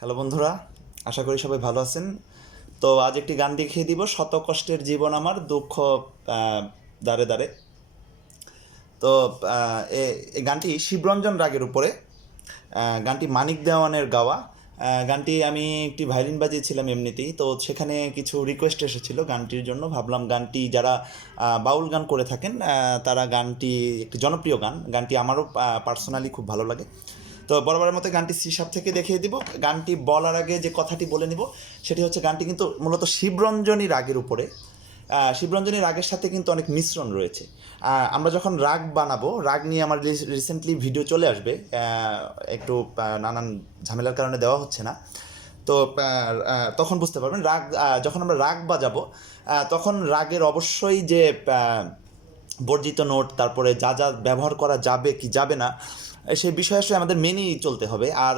Hello বন্ধুরা, আশা করি সবাই ভালো আছেন। তো আজ একটি গান দেখিয়ে দিব, শত কষ্টের জীবন আমার দুঃখ দাঁড়ে দাঁড়ে। তো এই গানটি শিবরঞ্জন রাগের উপরে। গানটি মানিক দেওয়ানের গাওয়া। গানটি আমি একটি ভায়োলিন বাজিয়েছিলাম এমনিতেই, তো সেখানে কিছু রিকোয়েস্ট এসেছিলো গানটির জন্য। ভাবলাম গানটি যারা বাউল গান করে থাকেন তারা গানটি একটি জনপ্রিয় গান, গানটি আমারও পার্সোনালি খুব ভালো লাগে। তো বরাবরের মতো গানটি সিসাব থেকে দেখিয়ে দিব। গানটি বলার আগে যে কথাটি বলে নিব সেটি হচ্ছে, গানটি কিন্তু মূলত শিবরঞ্জনী রাগের উপরে। শিবরঞ্জনী রাগের সাথে কিন্তু অনেক মিশ্রণ রয়েছে। আমরা যখন রাগ বানাবো, রাগ নিয়ে আমার রিসেন্টলি ভিডিও চলে আসবে, একটু নানান ঝামেলার কারণে দেওয়া হচ্ছে না। তো তখন বুঝতে পারবেন রাগ, যখন আমরা রাগ বাজাবো তখন রাগের অবশ্যই যে বর্জিত নোট, তারপরে যা যা ব্যবহার করা যাবে কি যাবে না, সেই বিষয়ে আসলে আমাদের মেনেই চলতে হবে। আর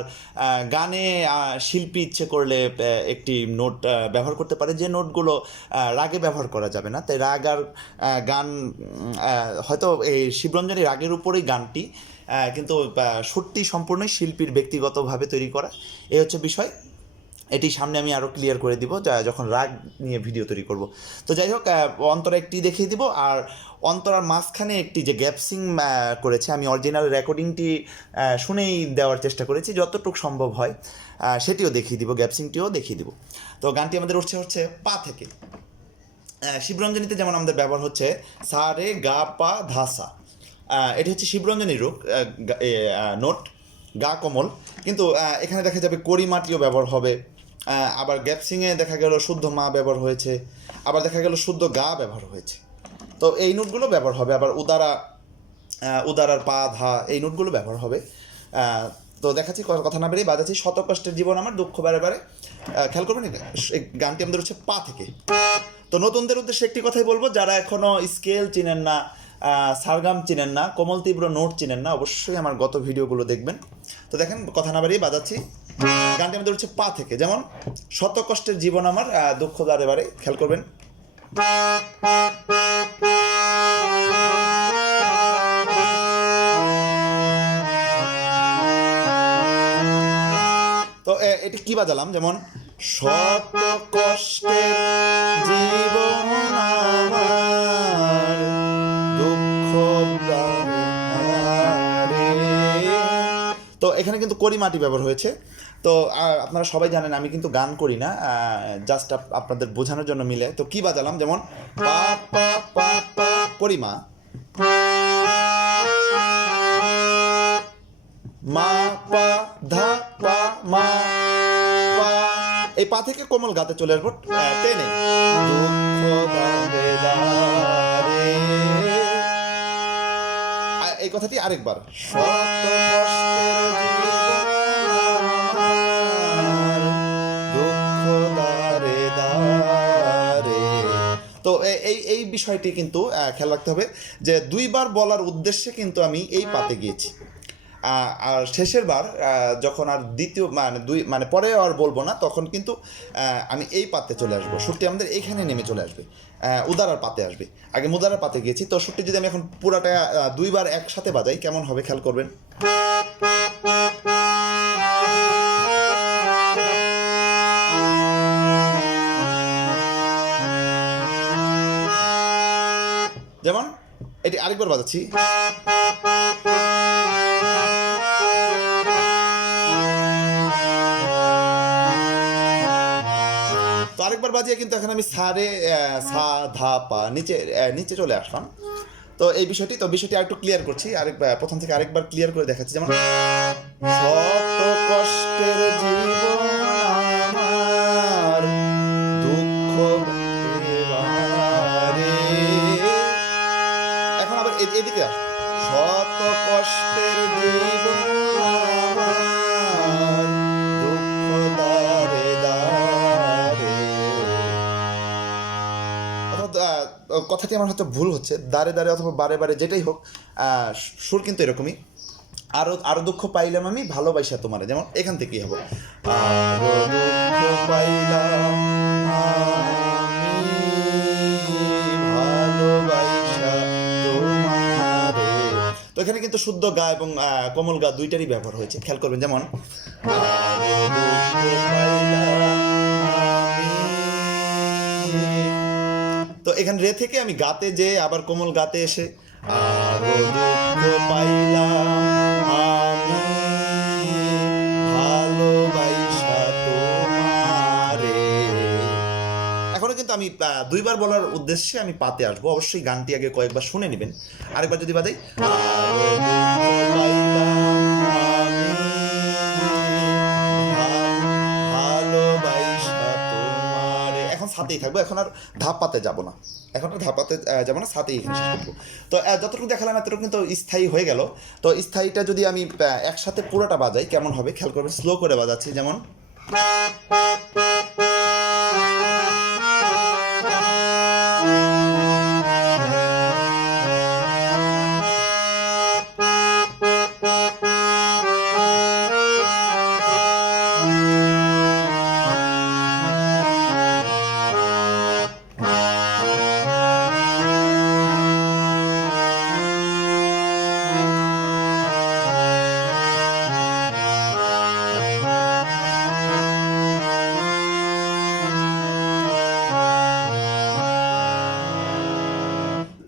গানে শিল্পী ইচ্ছে করলে একটি নোট ব্যবহার করতে পারে, যে নোটগুলো রাগে ব্যবহার করা যাবে না। তাই রাগ আর গান, হয়তো এই শিবরঞ্জনী রাগের উপরেই গানটি, কিন্তু সুরটি সম্পূর্ণই শিল্পীর ব্যক্তিগতভাবে তৈরি করা। এই হচ্ছে বিষয়। এটি সামনে আমি আরও ক্লিয়ার করে দিব যখন রাগ নিয়ে ভিডিও তৈরি করব। তো যাই হোক, অন্তরা একটি দেখিয়ে দিব, আর অন্তরার মাঝখানে একটি যে গ্যাপসিং করেছে, আমি অরিজিনাল রেকর্ডিংটি শুনেই দেওয়ার চেষ্টা করেছি, যতটুকু সম্ভব হয় সেটিও দেখিয়ে দিব, গ্যাপসিংটিও দেখিয়ে দিব। তো গানটি আমাদের হচ্ছে পা থেকে। শিবরঞ্জনীতে যেমন আমাদের ব্যবহার হচ্ছে সা রে গা পা ধা সা। এটি হচ্ছে শিবরঞ্জনীর রূপ, নোট, গা কোমল, কিন্তু এখানে দেখা যাবে কড়িমাটিও ব্যবহার হবে। আবার গ্যাপসিংয়ে দেখা গেল শুদ্ধ মা ব্যবহার হয়েছে, আবার দেখা গেল শুদ্ধ গা ব্যবহার হয়েছে। তো এই নোটগুলো ব্যবহার হবে, আবার উদারার পা ধা, এই নোটগুলো ব্যবহার হবে। তো দেখাচ্ছি, কথা না বেরিয়ে বাজাচ্ছি, শত কষ্টের জীবন আমার দুঃখ বারে বারে। খেয়াল করবেন, এই গানটি আমাদের হচ্ছে পা থেকে। তো নতুনদের উদ্দেশ্যে একটি কথাই বলবো, যারা এখনও স্কেল চিনেন না, সারগাম চিনেন না, কোমল তীব্র নোট চিনেন না, অবশ্যই আমার গত ভিডিওগুলো দেখবেন। তো দেখেন, কথা না বাড়িয়ে বাজাচ্ছি। গানটি আমাদের হচ্ছে পা থেকে, যেমন শত কষ্টের জীবন আমার দুঃখ বারে বারে। খেয়াল করবেন। তো এটি কি বাজালাম, যেমন শত কষ্টের জীবন আমার দুঃখ বারে। তো এখানে কিন্তু কড়িমাটি ব্যবহার হয়েছে। তো আপনারা সবাই জানেন আমি কিন্তু গান করি না, জাস্ট আপনাদের বোঝানোর জন্য মিলে। তো কি বাজালাম, যেমন পা পা পা পা কড়িমা, মা পা ধা পা মা পা, এই পা থেকে কোমল গাতে চলে আসবো টেনে, দুঃখ দারে দারে। এই কথাটি আরেকবার, শত কষ্টের দুঃখ দারে দারে। তো এই বিষয়টি কিন্তু খেয়াল রাখতে হবে যে দুইবার বলার উদ্দেশ্যে কিন্তু আমি এই পাতে গিয়েছি। আর শেষের বার যখন আর দ্বিতীয় পরে আর বলবো না, তখন কিন্তু আমি এই পাতে চলে আসবো, সুরটি আমাদের এইখানে নেমে চলে আসবে, উদারার পাতে আসবে। আগে মুদারার পাতে গিয়েছি, তো সুরটি যদি আমি এখন পুরাটা দুইবার একসাথে বাজাই কেমন হবে খেয়াল করবেন। যেমন এটি আরেকবার বাজাচ্ছি, আরেকবার বাজিয়ে কিন্তু এখন আমি সা ধা পা নিচে চলে আসলাম। তো এই বিষয়টি আরেকটু ক্লিয়ার করছি, প্রথম থেকে আরেকবার ক্লিয়ার করে দেখাচ্ছি, যেমন শত কষ্টের জীবন আমার দুঃখ বারে। এখন আবার এদিকে আস, শত কষ্টের জীবন আমার দুঃখ দারে দারে। কথাটি আমার হয়তো ভুল হচ্ছে, দাঁড়ে দাঁড়ে অথবা বারে বারে, যেটাই হোক, সুর কিন্তু এরকমই। আরো দুঃখ পাইলাম আমি ভালোবাসা তোমারে, যেমন এখান থেকেই হবে, আরো দুঃখ পাইলাম আমি ভালোবাসা তোমারে। তো এখানে কিন্তু শুদ্ধ গা এবং কোমল গা দুইটারই ব্যবহার হয়েছে, খেয়াল করবেন। যেমন আরো দুঃখ এখানে রে থেকে আমি গাতে যে আবার কোমল গাতে এসে আরো দুঃখ পাইলাম আমি ভালোবাসা তোমারে। এখনো কিন্তু আমি দুইবার বলার উদ্দেশ্যে আমি পাতে আসবো, অবশ্যই গানটি আগে কয়েকবার শুনে নেবেন। আরেকবার যদি বাজাই আরো দুঃখ পাইলাম আমি ভালোবাসা তোমারে। এখন সাথেই থাকবো, এখন আর ধাপ পাতে যাব না, এখন আর ধাপ পাতে যাবো না, সাথেই এখানে শেষ করবো। তো যতটুকু দেখালাম এতটুকু কিন্তু স্থায়ী হয়ে গেল। তো স্থায়ীটা যদি আমি একসাথে পুরোটা বাজাই কেমন হবে খেয়াল করবেন, স্লো করে বাজাচ্ছি, যেমন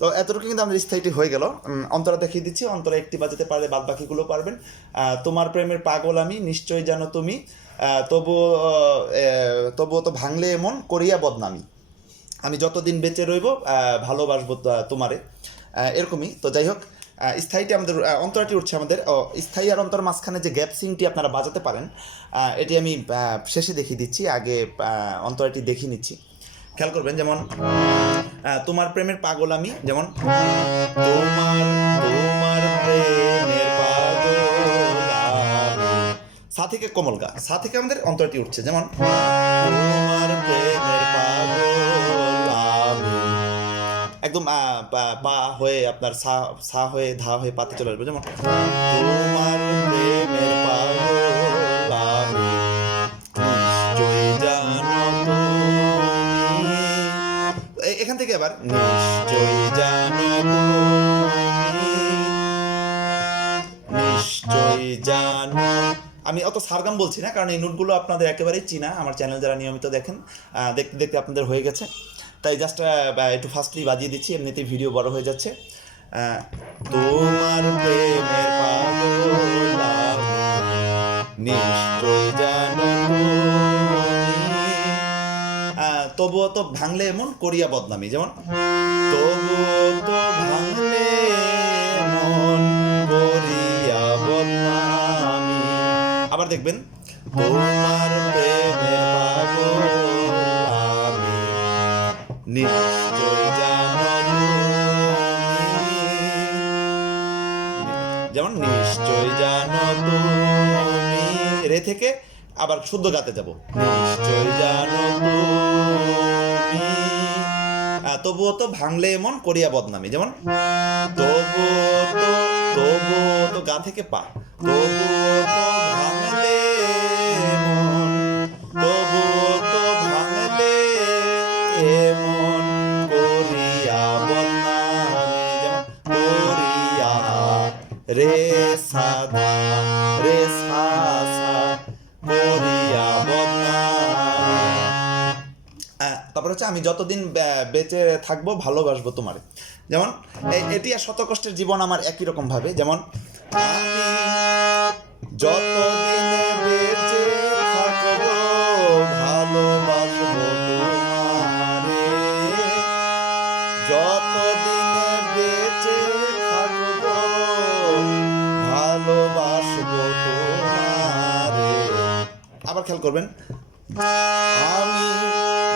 তো এতটুকু কিন্তু আমাদের স্থায়ীটি হয়ে গেল। অন্তরা দেখিয়ে দিচ্ছি, অন্তরা একটি বাজাতে পারলে বাদ বাকিগুলো পারবেন। তোমার প্রেমের পাগল আমি নিশ্চয়ই জানো তুমি, তবুও তো ভাঙলে এমন করিয়া বদনামি, আমি যতদিন বেঁচে রইব ভালোবাসবো তোমারে, এরকমই। তো যাই হোক, স্থায়ীটি আমাদের অন্তরাটি উঠছে আমাদের। স্থায়ী আর অন্তর মাঝখানে যে গ্যাপ সিংটি আপনারা বাজাতে পারেন, এটি আমি শেষে দেখিয়ে দিচ্ছি, আগে অন্তরাটি দেখিয়ে নিচ্ছি। খেয়াল করবেন, যেমন তোমার প্রেমের পাগল আমি, যেমন তোমার তোমার প্রেমের পাগল আমি, সা থেকে কোমল গা, সা থেকে আমাদের অন্তরটি উঠছে, যেমন তোমার প্রেমের পাগল আমি, একদম পা হয়ে আপনার সা সা হয়ে ধা হয়ে পাতে চলে আসবে, যেমন তোমার প্রেমের পাগল আমি নিশ্চয়ই জানো তুমি। এখান থেকে আবার নিশ্চয়ই জানো তুমি, নিশ্চয়ই জানো। আমি অত সারগাম বলছি না, কারণ এই নোটগুলো আপনাদের একেবারেই চিনা, আমার চ্যানেল যারা নিয়মিত দেখেন, দেখতে দেখতে আপনাদের হয়ে গেছে, তাই জাস্ট একটু ফাস্টলি বাজিয়ে দিচ্ছি, এমনিতেই ভিডিও বড় হয়ে যাচ্ছে। তোমার প্রেমের পাগল আমি নিশ্চয়ই জানো তুমি, তবুও তো ভাঙলে এমন করিয়া বদনামি, যেমন তবুও তো ভাঙলে এমন করিয়া বদনামি। আবার দেখবেন, তোমার প্রেমের পাগল আমি নিশ্চয় জানো তুমি, যেমন নিশ্চয় জানো তুমি, রে থেকে আবার শুদ্ধ গাতে যাব, নিশ্চয় জানো তুমি, তবুও তো ভাঙলে এমন করিয়া বদনামি, যেমন তবুও তো গা থেকে পা, তবুও তো ভাঙলে এমন, তবুও তো ভাঙলে এমন করিয়া বদনামি, যেমন করিয়া রে সাদা রে সা সা করিয়া বদনামি। তারপর হচ্ছে আমি যতদিন বেঁচে থাকবো ভালোবাসবো তোমারে, যেমন এটি আর শত কষ্টের জীবন আমার একই রকম ভাবে, যেমন আমি যতদিন বেঁচে থাকবো ভালোবাসবো তোমারে, যতদিন বেঁচে থাকবো ভালোবাসবো তোমারে। আবার খেয়াল করবেন, আমি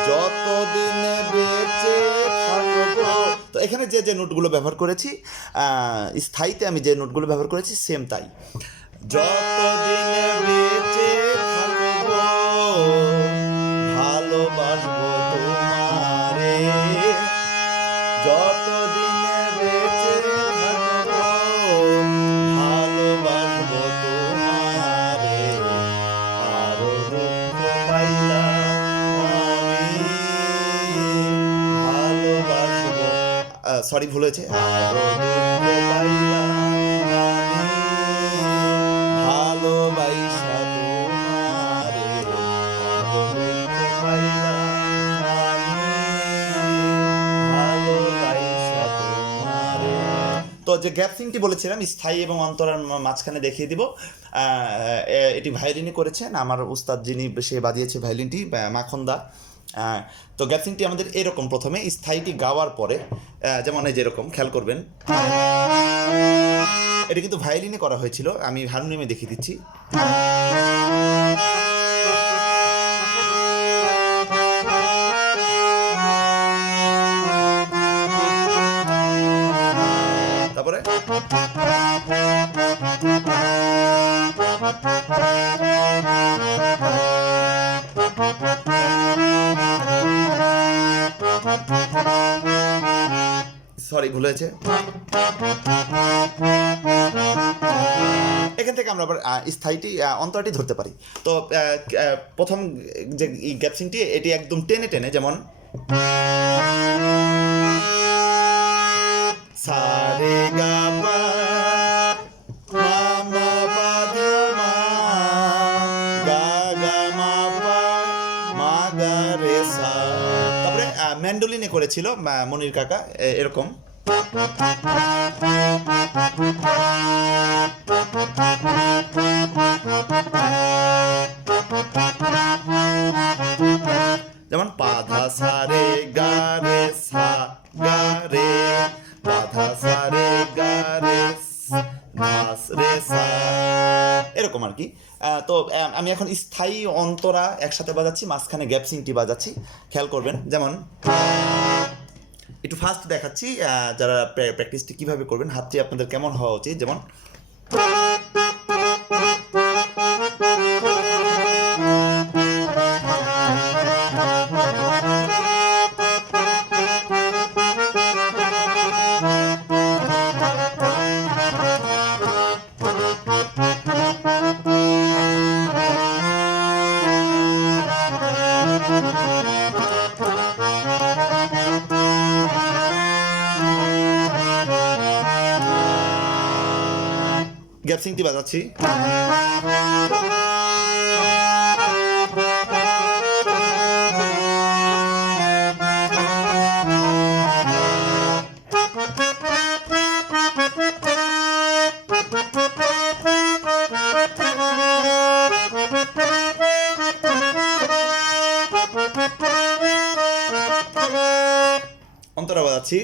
যতদিন বেঁচে থাকবো। তো এখানে যে যে নোটগুলো ব্যবহার করেছি, স্থায়ীতে আমি যে নোটগুলো ব্যবহার করেছি সেম তাই, যতদিন বেঁচে থাকবো ভালোবাসবো তোমারে, যতদিন বেঁচে থাকবো ভালোবাসবো তোমারে, আরো দুঃখ পাইলাম আমি ভালোবাসবো, সরি ভুল হয়েছে, আরো দুঃখ পাইলাম আমি ভালোবাসা তোমারে, আরো দুঃখ পাইলাম আমি যে গ্যাপসিংটি বলেছিলাম স্থায়ী এবং অন্তরার মাঝখানে দেখিয়ে দিব। এটি ভায়োলিনে করেছেন আমার উস্তাদ, যিনি সে বাজিয়েছে ভায়োলিনটি, মাখনদা। তো গ্যাপসিংটি আমাদের এরকম, প্রথমে স্থায়ীটি গাওয়ার পরে যেমন এই যেরকম খেয়াল করবেন, এটা কিন্তু ভায়োলিনে করা হয়েছিল, আমি হারমোনিয়ামে দেখিয়ে দিচ্ছি। তারপরে সরি, ভুল হয়েছে। এখান থেকে আমরা আবার স্থায়ীটি অন্তরাটি ধরতে পারি। তো প্রথম যে গ্যাপসিংটি, এটি একদম টেনে টেনে, যেমন সা রে গা পা মা মা পা ধা মা গা গা মা পা মা গা রে সা। তারপরে ম্যান্ডোলিনে করেছিল মনির কাকা, এরকম। যেমন পাধা সা রে গা রে সা গা রে, পাধা সা রে গা রে ধাস রে সা, এরকম আর কি। তো আমি এখন স্থায়ী অন্তরা একসাথে বাজাচ্ছি, মাঝখানে গ্যাপসিংটি বাজাচ্ছি, খেয়াল করবেন। যেমন একটু ফাস্ট দেখাচ্ছি, যারা প্র্যাকটিসটি কীভাবে করবেন, হাতটি আপনাদের কেমন হওয়া উচিত। যেমন গ্যাপসিংটি বাজাচ্ছি। অন্তরা বাজাচ্ছি।